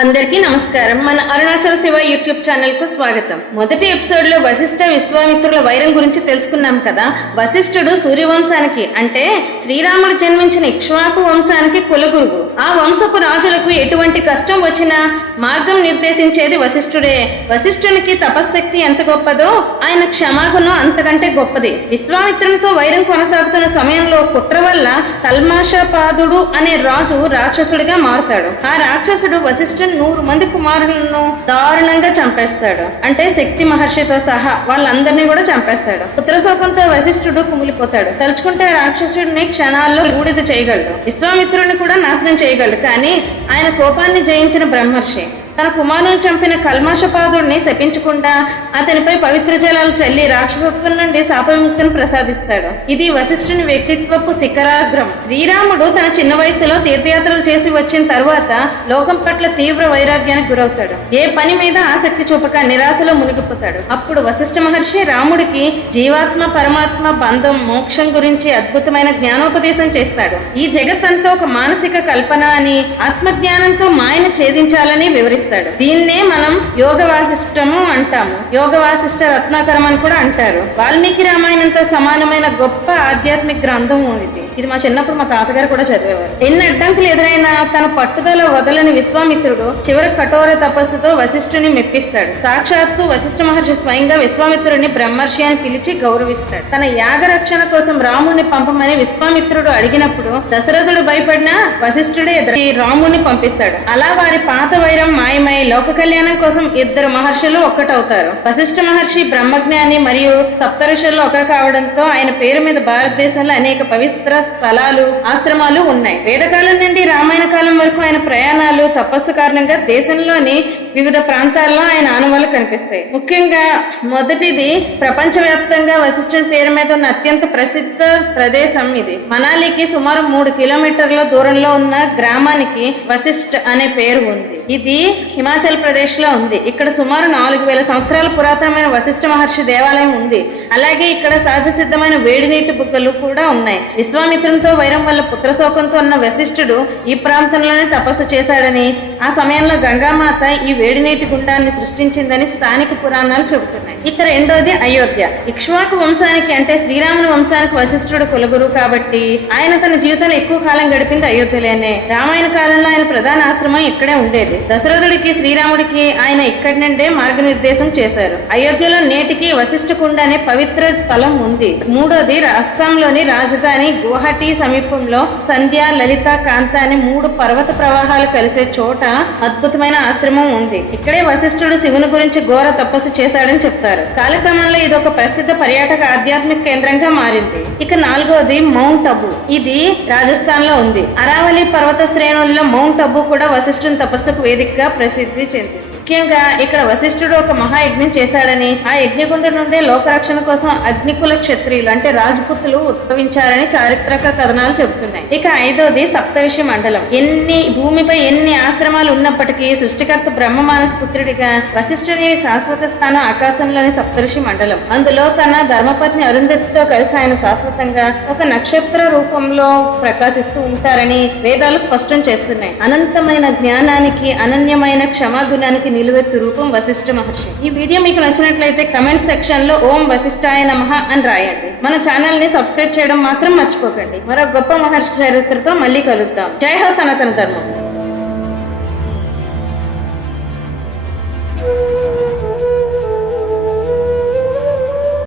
అందరికీ నమస్కారం. మన అరుణాచల్ శివ యూట్యూబ్ ఛానల్ కు స్వాగతం. మొదటి ఎపిసోడ్ లో వశిష్ఠ విశ్వామిత్రుల వైరం గురించి తెలుసుకున్నాం కదా. వశిష్ఠుడు సూర్యవంశానికి అంటే శ్రీరాముడు జన్మించిన ఇక్ష్వాకు వంశానికి కులగురువు. ఆ వంశపు రాజులకు ఎటువంటి కష్టం వచ్చినా మార్గం నిర్దేశించేది వశిష్ఠుడే. వశిష్ఠునికి తపశ్శక్తి ఎంత గొప్పదో ఆయన క్షమాగుణం అంతకంటే గొప్పది. విశ్వామిత్రునితో వైరం కొనసాగుతున్న సమయంలో కుట్ర వల్ల కల్మాషపాదుడు అనే రాజు రాక్షసుడిగా మారుతాడు. ఆ రాక్షసుడు వశిష్ఠ 100 మంది కుమారులను దారుణంగా చంపేస్తాడు. అంటే శక్తి మహర్షితో సహా వాళ్ళందరినీ కూడా చంపేస్తాడు. పుత్రశోకంతో వశిష్ఠుడు కుమిలిపోతాడు. తలుచుకుంటే రాక్షసుడిని క్షణాల్లో బూడిద చేయగలడు. విశ్వామిత్రుడిని కూడా నాశనం చేయగలడు. కానీ ఆయన కోపాన్ని జయించిన బ్రహ్మర్షి తన కుమారుని చంపిన కల్మాషపాదుడిని శపించకుండా అతనిపై పవిత్ర జలాలు చల్లి రాక్షసత్వం నుండి శాపవిముక్తిని ప్రసాదిస్తాడు. ఇది వశిష్ఠుని వ్యక్తిత్వపు శిఖరాగ్రం. శ్రీరాముడు తన చిన్న వయసులో తీర్థయాత్రలు చేసి వచ్చిన తర్వాత లోకం పట్ల తీవ్ర వైరాగ్యానికి గురవుతాడు. ఏ పని మీద ఆసక్తి చూపక నిరాశలో మునిగిపోతాడు. అప్పుడు వశిష్ఠ మహర్షి రాముడికి జీవాత్మ పరమాత్మ బంధం మోక్షం గురించి అద్భుతమైన జ్ఞానోపదేశం చేస్తాడు. ఈ జగత్తంతా ఒక మానసిక కల్పన అని, ఆత్మజ్ఞానంతో మాయను ఛేదించాలని వివరిస్తాడు. దీన్నే మనం యోగ వాసిష్టము అంటాము. యోగ వాసిష్ట రత్నాకరం అని కూడా అంటారు. వాల్మీకి రామాయణంతో సమానమైన గొప్ప ఆధ్యాత్మిక గ్రంథం ఇది మా చిన్నప్పుడు మా తాతగారు కూడా చదివేవారు. ఎన్ని అడ్డంకులు ఎదురైనా తన పట్టుదల వదలని విశ్వామిత్రుడు చివరి కఠోర తపస్సుతో వశిష్ఠుని మెప్పిస్తాడు. సాక్షాత్తు వశిష్ఠ మహర్షి స్వయంగా విశ్వామిత్రుడిని బ్రహ్మర్షి అని పిలిచి గౌరవిస్తాడు. తన యాగ రక్షణ కోసం రాముడిని పంపమని విశ్వామిత్రుడు అడిగినప్పుడు దశరథుడు భయపడినా వశిష్ఠుడే రాముడిని పంపిస్తాడు. అలా వారి పాత వైరం మాయమై లోక కళ్యాణం కోసం ఇద్దరు మహర్షులు ఒక్కటవుతారు. వశిష్ఠ మహర్షి బ్రహ్మజ్ఞాని మరియు సప్తఋషుల్లో ఒకరు కావడంతో ఆయన పేరు మీద భారతదేశంలో అనేక పవిత్ర స్థలాలు ఆశ్రమాలు ఉన్నాయి. వేదకాలం నుండి రామాయణ కాలం వరకు ఆయన ప్రయాణాలు తపస్సు కారణంగా దేశంలోని వివిధ ప్రాంతాల్లో ఆయన ఆనవాళ్లు కనిపిస్తాయి. ముఖ్యంగా మొదటిది ప్రపంచవ్యాప్తంగా వశిష్ఠుని పేరు మీద ఉన్న అత్యంత ప్రసిద్ధ ప్రదేశం ఇది. మనాలికి సుమారు 3 కిలోమీటర్ల దూరంలో ఉన్న గ్రామానికి వశిష్ఠ్ అనే పేరు ఉంది. ఇది హిమాచల్ ప్రదేశ్ లో ఉంది. ఇక్కడ సుమారు 4000 సంవత్సరాల పురాతనమైన వశిష్ఠ మహర్షి దేవాలయం ఉంది. అలాగే ఇక్కడ సహజ సిద్ధమైన వేడి నీటి బుగ్గలు కూడా ఉన్నాయి. విశ్వామిత్రునితో వైరం వల్ల పుత్రశోకంతో ఉన్న వశిష్ఠుడు ఈ ప్రాంతంలోనే తపస్సు చేశాడని, ఆ సమయంలో గంగామాత ఈ వేడి నీటి గుండాన్ని సృష్టించిందని స్థానిక పురాణాలు చెబుతున్నాయి. ఇక రెండోది అయోధ్య. ఇక్ష్వాకు వంశానికి అంటే శ్రీరాముని వంశానికి వశిష్ఠుడు కులగురు కాబట్టి ఆయన తన జీవితంలో ఎక్కువ కాలం గడిపింది అయోధ్యలోనే. రామాయణ కాలంలో ఆయన ప్రధాన ఆశ్రమం ఇక్కడే ఉండేది. దశరథుడికి శ్రీరాముడికి ఆయన ఇక్కడి నుండే మార్గనిర్దేశం చేశారు. అయోధ్యలో నేటికి వశిష్ఠ కుండ అనే పవిత్ర స్థలం ఉంది. మూడోది అస్సాంలోని రాజధాని గువాహటి సమీపంలో సంధ్య, లలిత, కాంత అనే 3 పర్వత ప్రవాహాలు కలిసే చోట అద్భుతమైన ఆశ్రమం ఉంది. ఇక్కడే వశిష్ఠుడు శివుని గురించి ఘోర తపస్సు చేశాడని చెప్తారు. కాలక్రమంలో ఇది ఒక ప్రసిద్ధ పర్యాటక ఆధ్యాత్మిక కేంద్రంగా మారింది. ఇక నాలుగోది మౌంట్ అబు. ఇది రాజస్థాన్ లో ఉంది. అరావళి పర్వత శ్రేణుల్లో మౌంట్ అబు కూడా వశిష్ఠుని తపస్సుకు వేదికగా ప్రసిద్ధి చెందింది. ముఖ్యంగా ఇక్కడ వశిష్ఠుడు ఒక మహాయజ్ఞం చేశాడని, ఆ యజ్ఞగుండం నుండే లోకరక్షణ కోసం అగ్నికుల క్షత్రియులు అంటే రాజపుత్రులు ఉద్భవించారని చారిత్రక కథనాలు చెబుతున్నాయి. ఇక ఐదోది సప్తర్షి మండలం. భూమిపై ఎన్ని ఆశ్రమాలు ఉన్నప్పటికీ సృష్టికర్త బ్రహ్మ మానస పుత్రుడిగా వశిష్ఠుని శాశ్వత స్థానం ఆకాశంలోని సప్తర్షి మండలం. అందులో తన ధర్మపత్ని అరుంధతితో కలిసి ఆయన శాశ్వతంగా ఒక నక్షత్ర రూపంలో ప్రకాశిస్తూ ఉంటారని వేదాలు స్పష్టం చేస్తున్నాయి. అనంతమైన జ్ఞానానికి, అనన్యమైన క్షమాగుణానికి నిలువెత్తు రూపం వశిష్ఠ మహర్షి. ఈ వీడియో మీకు నచ్చినట్లయితే కమెంట్ సెక్షన్ లో ఓం వశిష్ఠాయ నమః అని రాయండి. మన ఛానల్ ని సబ్స్క్రైబ్ చేయడం మాత్రం మర్చిపోకండి. మరో గొప్ప మహర్షి చరిత్రతో మళ్ళీ కలుద్దాం. జై హో సనాతన ధర్మం.